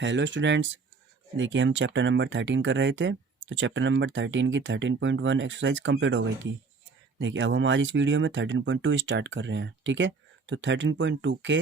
Hello students. देखिए हम chapter number 13 कर रहे थे। तो चैप्टर नंबर 13 की 13.1 एक्सरसाइज कंप्लीट हो गई थी। देखिए अब हम आज इस वीडियो में 13.2 स्टार्ट कर रहे हैं। ठीक है, तो 13.2 के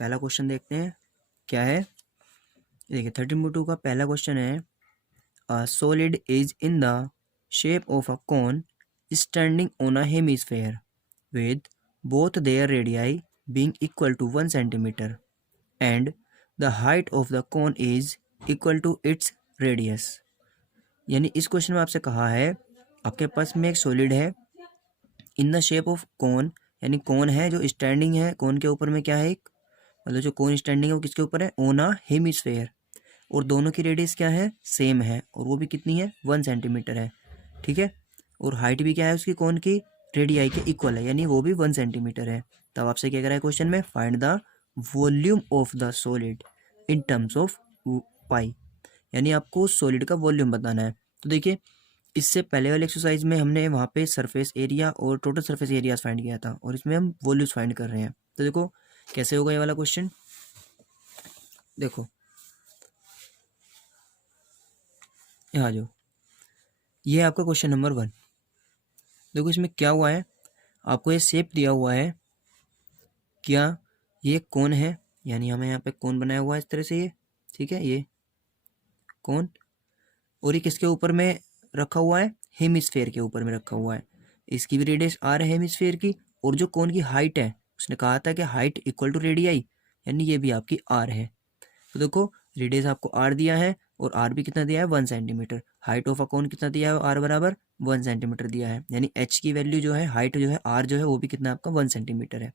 पहला क्वेश्चन देखते हैं क्या है। देखिए 13.2 का पहला क्वेश्चन है, a solid is in the shape of a cone standing on a hemisphere with both their radii being equal to 1 centimeter and the height of the cone is equal to its radius। यानी इस question में आपसे कहा है आपके पास में एक solid है in the shape of cone, यानी कोन है जो स्टैंडिंग है। कोन के ऊपर में क्या है, एक मतलब जो कोन स्टैंडिंग है वो किसके ऊपर है, ऑन अ हेमिस्फेयर। और दोनों की रेडियस क्या है, सेम है, और वो भी कितनी है, 1 सेंटीमीटर है। ठीक है, और हाइट भी क्या है उसकी, कोन की रेडियाई के इक्वल है, यानी वो भी 1 सेंटीमीटर है। तब आपसे क्या कह रहा है क्वेश्चन में, find the volume of the solid in terms of pi, यानी आपको सॉलिड का वॉल्यूम बताना है। तो देखिए इससे पहले वाली एक्सरसाइज में हमने वहाँ पे सरफेस एरिया और टोटल सरफेस एरियाज फाइंड किया था, और इसमें हम वॉल्यूम्स फाइंड कर रहे हैं। तो देखो कैसे होगा ये वाला क्वेश्चन। देखो यहाँ जो ये है आपका क्वेश्चन नंबर 1। देखो इसमें क्या हुआ है, आपको ये शेप दिया हुआ है, क्या ये कौन है, यानी हमें यहाँ पे कौन बनाया हुआ है इस तरह से ये। ठीक है, ये कौन, और ये किसके ऊपर में रखा हुआ है, हेमिस्फेयर के ऊपर में रखा हुआ है। इसकी भी रेडियस आर है हेमिस्फेयर की, और जो कौन की हाइट है उसने कहा था कि हाइट इक्वल टू रेडियाई, यानी ये भी आपकी आर है। तो देखो रेडियस आपको आर दिया है, और आर भी कितना दिया है, 1 सेंटीमीटर। हाइट ऑफ अ कोन कितना दिया है, आर बराबर 1 सेंटीमीटर दिया है, यानी एच की वैल्यू जो है, हाइट जो है आर जो है वो भी कितना आपका 1 सेंटीमीटर है।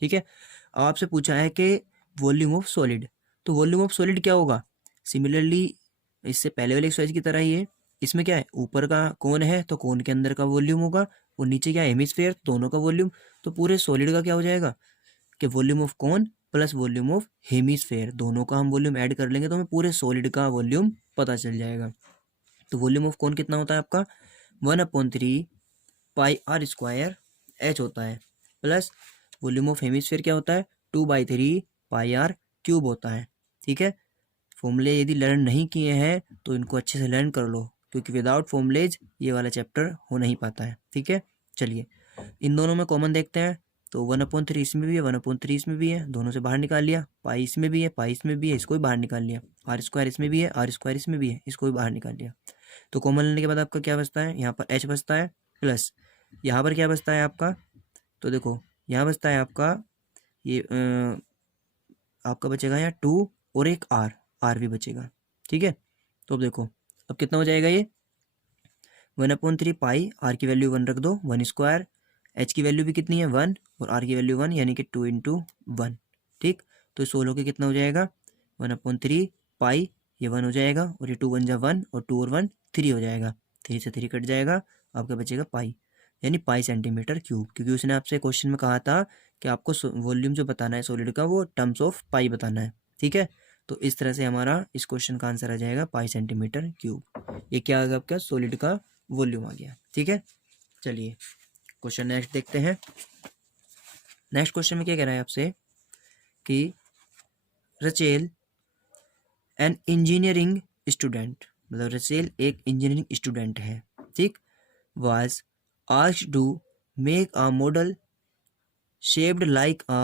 ठीक है, अब आपसे पूछा है कि वॉल्यूम ऑफ सॉलिड, तो वॉल्यूम ऑफ सॉलिड क्या होगा, सिमिलरली इससे पहले वाले एक्सरसाइज की तरह ही है। इसमें क्या है, ऊपर का कोन है तो कोन के अंदर का वॉल्यूम होगा, और नीचे क्या है, हेमिस्फेयर, दोनों का वॉल्यूम। तो पूरे सॉलिड का क्या हो जाएगा कि वॉल्यूम ऑफ कौन प्लस वॉल्यूम ऑफ हेमिस्फेयर, दोनों का हम वॉल्यूम ऐड कर लेंगे तो हमें पूरे सॉलिड का वॉल्यूम पता चल जाएगा। तो वॉल्यूम ऑफ कौन कितना होता है आपका, 1/3 पाई आर स्क्वायर एच होता है, प्लस वॉल्यूम ऑफ हेमिस्फेयर क्या होता है, 2/3 पाई आर क्यूब होता है। ठीक है, फॉर्मूले यदि लर्न नहीं किए हैं तो इनको अच्छे से लर्न कर लो, क्योंकि विदाउट फॉर्मूलेज ये वाला चैप्टर हो नहीं पाता है। ठीक है, चलिए इन दोनों में कॉमन देखते हैं। तो 1/3 इसमें भी है, 1/3 इसमें भी है, दोनों से बाहर निकाल लिया। पाई इसमें भी है, पाई इसमें भी है, इसको भी बाहर निकाल लिया। आर स्क्वायर इसमें भी है, आर स्क्वायर इसमें भी है, इसको भी बाहर निकाल लिया। तो कॉमन लेने के बाद आपका क्या बचता है, यहाँ पर एच बचता है, प्लस यहाँ पर क्या बचता है आपका, तो देखो यहाँ बचता है आपका ये आपका बचेगा यहाँ 2 और एक आर, आर भी बचेगा। ठीक है, तो अब देखो अब कितना हो जाएगा ये, 1/3 पाई, आर की वैल्यू 1 रख दो, 1 स्क्वायर, एच की वैल्यू भी कितनी है 1, और आर की वैल्यू 1, यानी कि 2 × 1। ठीक, तो 16 के कितना हो जाएगा, 1/3 पाई, ये 1 हो जाएगा, और ये 2 1 जा 1, और 2 और 1 3 हो जाएगा, 3 से 3 कट जाएगा, आपका बचेगा पाई, यानी पाई सेंटीमीटर क्यूब। क्योंकि उसने आपसे क्वेश्चन में कहा था कि आपको वॉल्यूम जो बताना है सॉलिड का वो टर्म्स ऑफ पाई बताना है। ठीक है, तो इस तरह से हमारा इस क्वेश्चन का आंसर आ जाएगा पाई सेंटीमीटर क्यूब। ये क्या आ गया आपका, सॉलिड का वॉल्यूम आ गया। ठीक है, चलिए क्वेश्चन नेक्स्ट देखते हैं। नेक्स्ट क्वेश्चन में क्या कह रहा है आपसे कि रचेल एन इंजीनियरिंग स्टूडेंट, मतलब रचेल एक इंजीनियरिंग स्टूडेंट है, ठीक, was asked to make a model shaped like a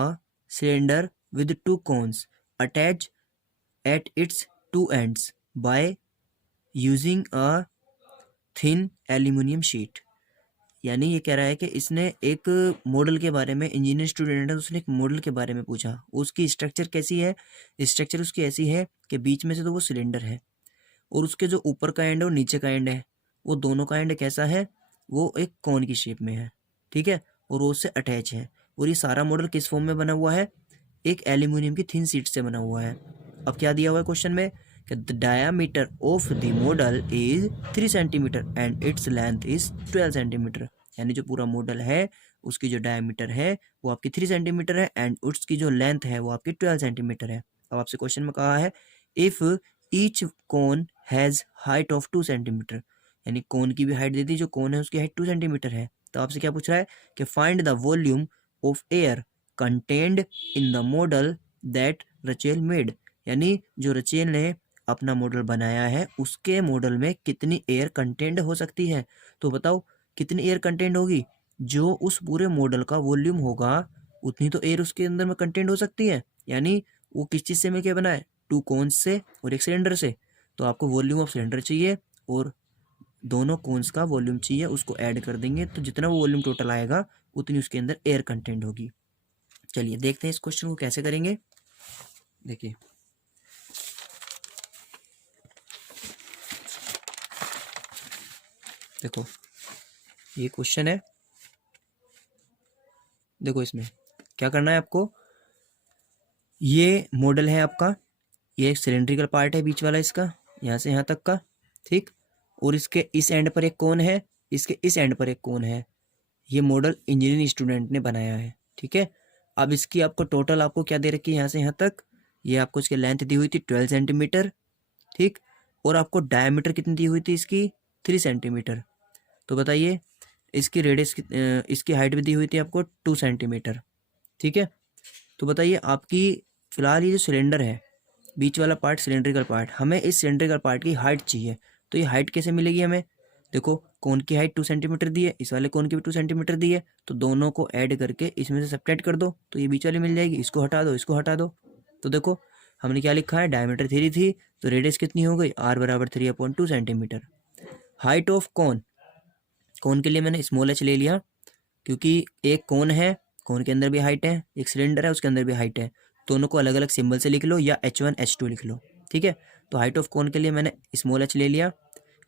cylinder with two cones attached at its two ends by using a thin aluminum sheet। यानी ये कह रहा है कि इसने एक मॉडल के बारे में, इंजीनियर स्टूडेंट है तो उसने एक मॉडल के बारे में पूछा। उसकी स्ट्रक्चर कैसी है, स्ट्रक्चर उसकी ऐसी है कि बीच में से तो वो सिलेंडर है, और उसके जो ऊपर का एंड है और नीचे का एंड है, वो दोनों का एंड कैसा है, वो एक कॉन की शेप में है। ठीक है, और वो उससे अटैच है, और ये सारा मॉडल किस फॉर्म में बना हुआ है, एक एल्यूमिनियम की थिन शीट से बना हुआ है। अब क्या दिया हुआ है क्वेश्चन में कि the diameter of the model is 3 centimetre and its length is 12 centimetre. यानी जो पूरा मॉडल है उसकी जो डायामीटर है वो आपकी 3 सेंटीमीटर है, एंड उसकी जो लेंथ है वो आपकी 12 सेंटीमीटर है। अब आपसे क्वेश्चन में कहा है if each cone has height of 2 centimetre, यानी कोन की भी हाइट दे दी, जो कोन है उसकी हाइट 2 सेंटीमीटर है। तो आपसे क्या पूछ रहा है कि find the volume of air contained in the model that Rachel made, यानी जो रचेल ने अपना मॉडल बनाया है उसके मॉडल में कितनी एयर कंटेंट हो सकती है। तो बताओ कितनी एयर कंटेंट होगी, जो उस पूरे मॉडल का वॉल्यूम होगा उतनी तो एयर उसके अंदर में कंटेंट हो सकती है। यानी वो किस चीज़ से मिलकर बना है, 2 कोन्स से और एक सिलेंडर से। तो आपको वॉल्यूम ऑफ सिलेंडर चाहिए और दोनों कोन्स का वॉल्यूम चाहिए, उसको ऐड कर देंगे तो जितना वो वॉल्यूम टोटल आएगा उतनी उसके अंदर एयर कंटेंट होगी। चलिए देखते हैं इस क्वेश्चन को कैसे करेंगे। देखिए देखो ये क्वेश्चन है, देखो इसमें क्या करना है आपको। ये मॉडल है आपका, ये एक सिलेंड्रिकल पार्ट है बीच वाला इसका, यहाँ से यहाँ तक का, ठीक। और इसके इस एंड पर एक कोन है, इसके इस एंड पर एक कोन है। ये मॉडल इंजीनियरिंग स्टूडेंट ने बनाया है, ठीक है। अब इसकी आपको टोटल आपको क्या दे रखी है, यहाँ से यहाँ तक ये आपको इसकी लेंथ दी हुई थी 12 सेंटीमीटर, ठीक। और आपको डायमीटर कितनी दी हुई थी इसकी, 3 सेंटीमीटर। तो बताइए इसकी रेडियस इसकी हाइट भी दी हुई थी आपको 2 सेंटीमीटर, ठीक है। तो बताइए आपकी फिलहाल ये जो सिलेंडर है बीच वाला पार्ट सिलेंड्रिकल पार्ट, हमें इस सिलेंड्रिकल पार्ट की हाइट चाहिए। तो ये हाइट कैसे मिलेगी हमें, देखो कोन की हाइट 2 सेंटीमीटर दी है, इस वाले कोन की भी 2 सेंटीमीटर दी है, तो दोनों को ऐड करके इसमें से सब्ट्रैक्ट कर दो तो ये बीच वाली मिल जाएगी। इसको हटा दो, इसको हटा दो। तो देखो हमने क्या लिखा है, डायमीटर 3 थी तो रेडियस कितनी हो गई, r बराबर 3/2 सेंटीमीटर। हाइट ऑफ कोन, कोन के लिए मैंने स्मॉल h ले लिया क्योंकि एक कोन है, कोन के अंदर भी हाइट है, एक सिलेंडर है उसके अंदर भी हाइट है। दोनों को अलग अलग सिंबल से लिख लो या h1 h2 लिख लो, ठीक है। तो हाइट ऑफ कोन के लिए मैंने स्मॉल h ले लिया,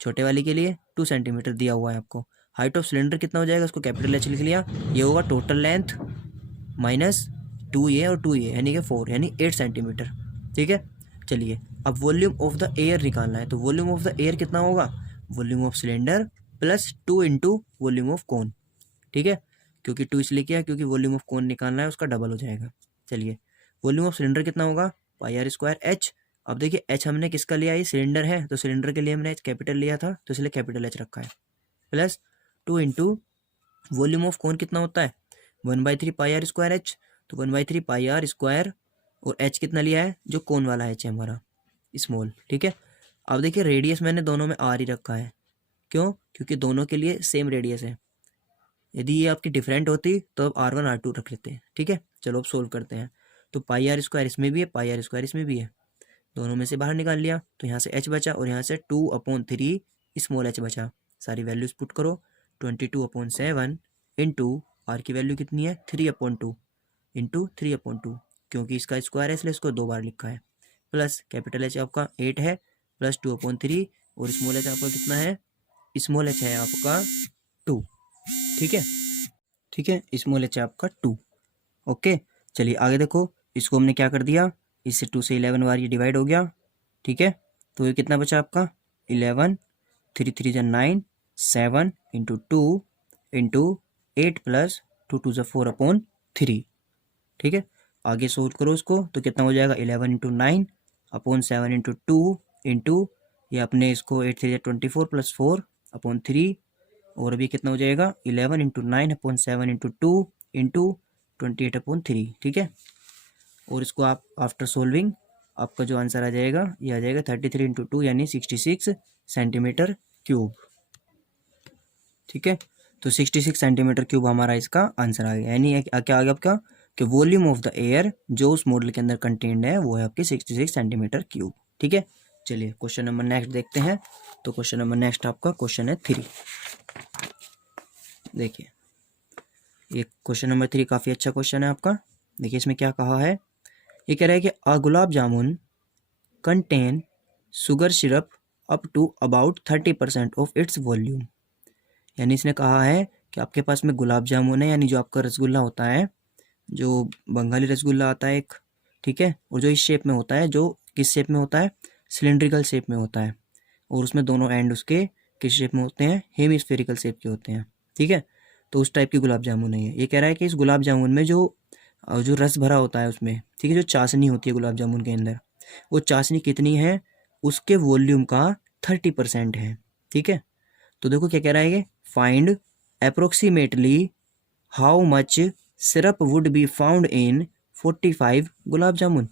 छोटे वाले के लिए 2 सेंटीमीटर दिया हुआ है आपको। हाइट ऑफ सिलेंडर कितना हो जाएगा, उसको कैपिटल H लिख लिया। ये होगा टोटल लेंथ माइनस 2a और 2a यानी कि 4 यानी 8 सेंटीमीटर, ठीक है। चलिए अब वॉल्यूम ऑफ द एयर निकालना है, तो वॉल्यूम ऑफ द एयर कितना होगा, volume of cylinder plus 2 into volume of cone, ठीक है। क्योंकि 2 इसलिए किया क्योंकि वॉल्यूम ऑफ कोन निकालना है, उसका डबल हो जाएगा। चलिए वॉल्यूम ऑफ सिलेंडर कितना होगा, पाई आर स्क्वायर एच। अब देखिए एच हमने किसका लिया, ये सिलेंडर है तो सिलेंडर के लिए हमने एच कैपिटल लिया था तो इसलिए कैपिटल एच रखा है, plus 2 into volume of cone कितना होता है 1/3 पाई आर स्क्वायर एच। तो 1/3 पाई आर स्क्वायर और एच कितना लिया है, जो कोन वाला एच है हमारा स्मॉल, ठीक है। अब देखिए रेडियस मैंने दोनों में आर ही रखा है, क्यों, क्योंकि दोनों के लिए सेम रेडियस है। यदि ये आपकी डिफरेंट होती तो अब R1 R2 रख लेते हैं, ठीक है। चलो अब सोल्व करते हैं। तो पाई आर स्क्वायर इसमें भी है, पाई आर स्क्वायर इसमें भी है, दोनों में से बाहर निकाल लिया तो यहाँ से h बचा और यहाँ से 2/3 स्मॉल h बचा। सारी वैल्यूज पुट करो, 22/7 इंटू आर की वैल्यू कितनी है 3/2 इंटू 3/2, क्योंकि इसका स्क्वायर है इसलिए इसको 2 बार लिखा है, प्लस कैपिटल H आपका 8 है प्लस 2/3 और स्मॉल h आपका कितना है, स्मॉल h है आपका 2, ठीक है, ठीक है। स्मॉल h आपका 2, ओके। चलिए आगे देखो, इसको हमने क्या कर दिया, इससे 2 से 11 बार ये डिवाइड हो गया, ठीक है। तो ये कितना बचा आपका 11, 3 3 जा 9, 7 इंटू 2 इंटू 8 प्लस 2 2 जा 4/3, ठीक है। आगे सोल्व करो इसको तो कितना हो जाएगा 11 इंटू 9/7 इंटू 2 इंटू ये अपने इसको 8 3 जा 24 प्लस 4/3 और अभी कितना हो जाएगा 11 इंटू 9/7 इंटू 2 इंटू 28/3, ठीक है। और इसको आप आफ्टर सोल्विंग आपका जो आंसर आ जाएगा ये आ जाएगा 33 इंटू 2 यानी 66 सेंटीमीटर क्यूब, ठीक है। तो 66 सेंटीमीटर क्यूब हमारा इसका आंसर आ गया। यानी क्या आ गया आपका कि वॉल्यूम ऑफ द एयर जो उस मॉडल के अंदर कंटेन्ड है वो है आपकी 66 सेंटीमीटर क्यूब, ठीक है। चलिए क्वेश्चन नंबर नेक्स्ट देखते हैं। तो क्वेश्चन नंबर नेक्स्ट आपका क्वेश्चन है 3। देखिए ये क्वेश्चन नंबर 3 काफ़ी अच्छा क्वेश्चन है आपका। देखिए इसमें क्या कहा है, ये कह रहा है कि a gulab jamun contain sugar syrup up to about 30% of its volume. यानी इसने कहा है कि आपके पास में गुलाब जामुन है, यानी जो आपका रसगुल्ला होता है, जो बंगाली रसगुल्ला आता है एक, ठीक है, और जो इस शेप में होता है, जो किस शेप में होता है, सिलेंड्रिकल शेप में होता है, और उसमें दोनों एंड उसके किस शेप में होते हैं, हेमिस्फेरिकल शेप के होते हैं, ठीक है। तो उस टाइप की गुलाब जामुन है ये कह रहा है कि इस गुलाब जामुन में जो जो रस भरा होता है उसमें, ठीक है, जो चाशनी होती है गुलाब जामुन के अंदर, वो चाशनी कितनी है, उसके वॉल्यूम का 30% है, ठीक है। तो देखो क्या कह रहा है ये, find approximately how much syrup would be found in 45 gulab jamun.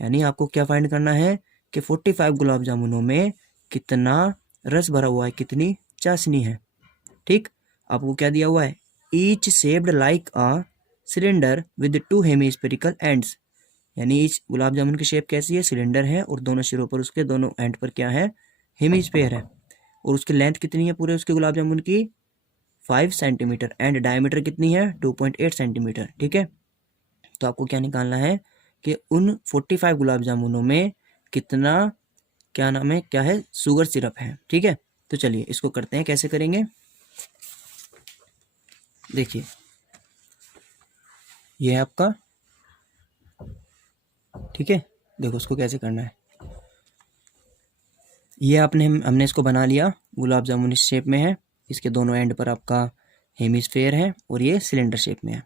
यानी आपको क्या फाइंड करना है कि 45 गुलाब जामुनों में कितना रस भरा हुआ है, कितनी चाशनी है। ठीक, आपको क्या दिया हुआ है, each shaped like a cylinder with 2 hemispherical ends, यानी इस गुलाब जामुन की शेप कैसी है, सिलेंडर है और दोनों सिरों पर उसके दोनों एंड पर क्या है, हेमिस्फेयर है। और उसकी लेंथ कितनी है पूरे उसके गुलाब जामुन की, 5 सेंटीमीटर, एंड डायमीटर कितनी है, 2.8 सेंटीमीटर। ठीक है, तो आपको क्या निकालना है कि उन 45 गुलाब जामुनों में कितना, क्या नाम है, क्या है, शुगर सिरप है। ठीक है, तो चलिए इसको करते हैं, कैसे करेंगे देखिए। ये है आपका, ठीक है, देखो उसको कैसे करना है। ये हमने इसको बना लिया, गुलाब जामुन इस शेप में है, इसके दोनों एंड पर आपका हेमिस्फेयर है और ये सिलेंडर शेप में है।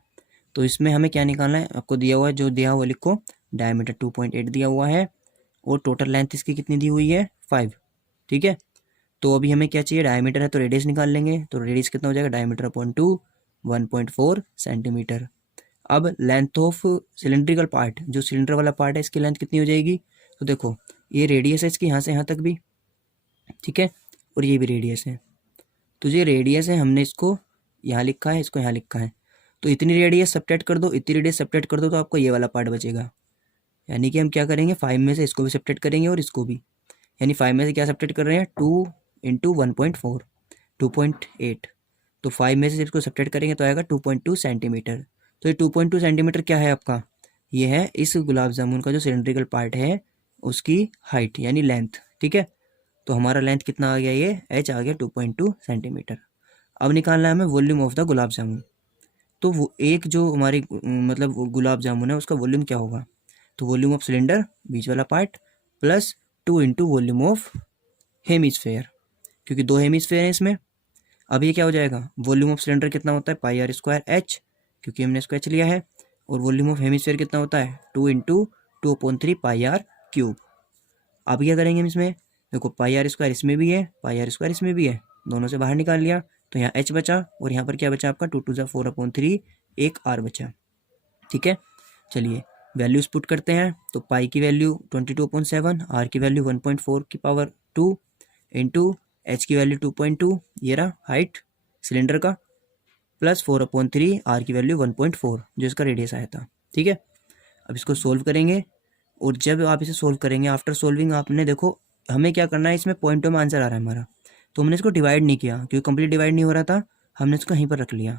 तो इसमें हमें क्या निकालना है, आपको दिया हुआ है, जो दिया हुआ लिखो, डायमीटर 2.8 दिया हुआ है और टोटल लेंथ इसकी कितनी दी हुई है, 5। ठीक है, तो अभी हमें क्या चाहिए, डायमीटर है तो रेडियस निकाल लेंगे। तो रेडियस कितना हो जाएगा, डायमीटर अपॉन 2, 1.4 सेंटीमीटर। अब लेंथ ऑफ सिलेंड्रिकल पार्ट, जो सिलेंडर वाला पार्ट है, इसकी लेंथ कितनी हो जाएगी, तो देखो ये रेडियस है इसकी यहाँ से यहाँ तक भी, ठीक है, और ये भी रेडियस है। तो ये रेडियस है, हमने इसको यहाँ लिखा है, इसको यहाँ लिखा है, तो इतनी रेडियस सब्ट्रैक्ट कर दो, इतनी रेडियस सब्ट्रैक्ट कर दो, तो आपको ये वाला पार्ट बचेगा। यानी कि हम क्या करेंगे, 5 में से इसको भी सब्ट्रैक्ट करेंगे और इसको भी, यानी 5 में से क्या सब्ट्रैक्ट कर रहे हैं, 2 इंटू 1.4, 2.8, तो 5 में से इसको सब्ट्रैक्ट करेंगे तो आएगा 2.2 सेंटीमीटर। तो ये 2.2 सेंटीमीटर क्या है आपका, ये है इस गुलाब जामुन का जो सिलेंड्रिकल पार्ट है उसकी हाइट यानी लेंथ। ठीक है, तो हमारा लेंथ कितना आ गया, ये एच आ गया 2.2 सेंटीमीटर। अब निकालना है हमें volume of the gulab jamun. तो वो एक जो हमारी मतलब गुलाब जामुन है उसका वॉल्यूम क्या होगा, तो वॉल्यूम ऑफ सिलेंडर बीच वाला part plus 2 into volume of hemisphere, क्योंकि 2 हेमिस्फेयर है इसमें। अब ये क्या हो जाएगा, वॉल्यूम ऑफ सिलेंडर कितना होता है, पाई आर स्क्वायर एच, क्योंकि हमने इसको एच लिया है, और वॉल्यूम ऑफ हेमिस्फेयर कितना होता है, 2 इंटू 2/3 पाई आर क्यूब। अब क्या करेंगे हम इसमें, देखो पाई आर स्क्वायर इसमें भी है, पाई आर स्क्वायर इसमें भी है, दोनों से बाहर निकाल लिया, तो यहाँ एच बचा और यहाँ पर क्या बचा आपका 2 टू 4/3, एक आर बचा। ठीक है, चलिए वैल्यूज पुट करते हैं। तो पाई की वैल्यू 22/7, आर की वैल्यू 1.4 की पावर 2 इंटू एच की वैल्यू 2.2, ये रहा हाइट सिलेंडर का, प्लस 4/3 आर की वैल्यू 1.4 जो इसका रेडियस आया था। ठीक है, अब इसको सोल्व करेंगे, और जब आप इसे सोल्व करेंगे, आफ्टर सोल्विंग आपने देखो हमें क्या करना है, इसमें पॉइंटों में आंसर आ रहा है हमारा, तो हमने इसको डिवाइड नहीं किया क्योंकि कंप्लीट डिवाइड नहीं हो रहा था, हमने इसको यहीं पर रख लिया।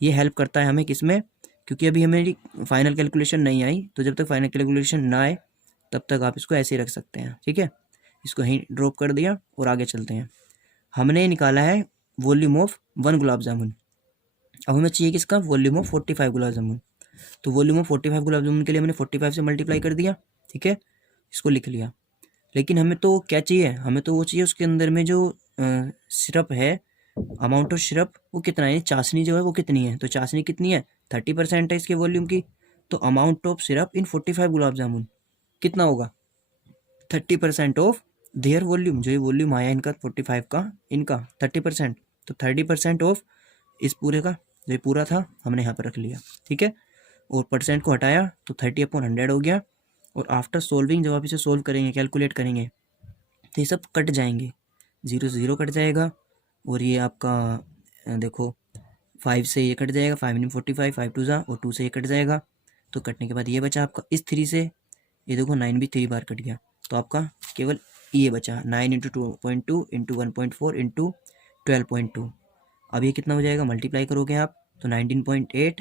ये हेल्प करता है हमें किसमें, क्योंकि अभी हमें फाइनल कैलकुलेशन नहीं आई, तो जब तक फाइनल कैलकुलेशन ना आए तब तक आप इसको ऐसे ही रख सकते हैं। ठीक है, इसको यहीं ड्रॉप कर दिया और आगे चलते हैं। हमने निकाला है वॉल्यूम ऑफ 1 गुलाब जामुन, अब हमें चाहिए किसका, वॉल्यूम ऑफ 45 गुलाब जामुन। तो वॉल्यूम ऑफ 45 गुलाब जामुन के लिए हमने 45 से मल्टीप्लाई कर दिया। ठीक है, इसको लिख लिया। लेकिन हमें तो क्या चाहिए, हमें तो वो चाहिए उसके अंदर में जो सिरप है, अमाउंट ऑफ सिरप वो कितना है, चाशनी जो है वो कितनी है, तो चाशनी कितनी है, 30% है इसके वॉल्यूम की। तो अमाउंट ऑफ सिरप इन 45 गुलाब जामुन कितना होगा, 30% ऑफ देयर वॉल्यूम, जो ये वॉल्यूम आया इनका 45 का, इनका 30%, तो 30% ऑफ इस पूरे का, जो ये पूरा था हमने यहाँ पर रख लिया। ठीक है, और परसेंट को हटाया तो 30/100 हो गया। और आफ्टर सोल्विंग जब आप इसे सोल्व करेंगे, कैलकुलेट करेंगे, तो ये सब कट जाएंगे, 0 से 0 कट जाएगा, और ये आपका देखो 5 से ये कट जाएगा, 5 × 45, 5 2 जा, और 2 से ये कट जाएगा, तो कटने के बाद ये बचा आपका इस 3 से, ये देखो 9 भी 3 बार कट गया, तो आपका केवल ये बचा 9 × 2.2 इंटू 1.4 इंटू 12.2। अब ये कितना हो जाएगा, मल्टीप्लाई करोगे आप तो 19.8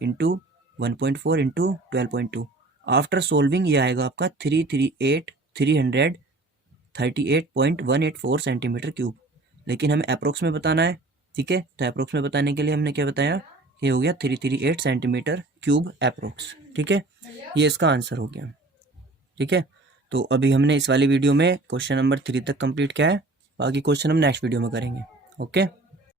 इंटू 1.4 इंटू 12.2। आफ्टर सोल्विंग ये आएगा आपका 338.184 सेंटीमीटर क्यूब। लेकिन हमें अप्रोक्स में बताना है। ठीक है, तो अप्रोक्स में बताने के लिए हमने क्या बताया, ये हो गया 338 सेंटीमीटर क्यूब अप्रोक्स। ठीक है, ये इसका आंसर हो गया। ठीक है, तो अभी हमने इस वाली वीडियो में क्वेश्चन नंबर 3 तक कंप्लीट किया है, बाकी क्वेश्चन हम नेक्स्ट वीडियो में करेंगे। ओके।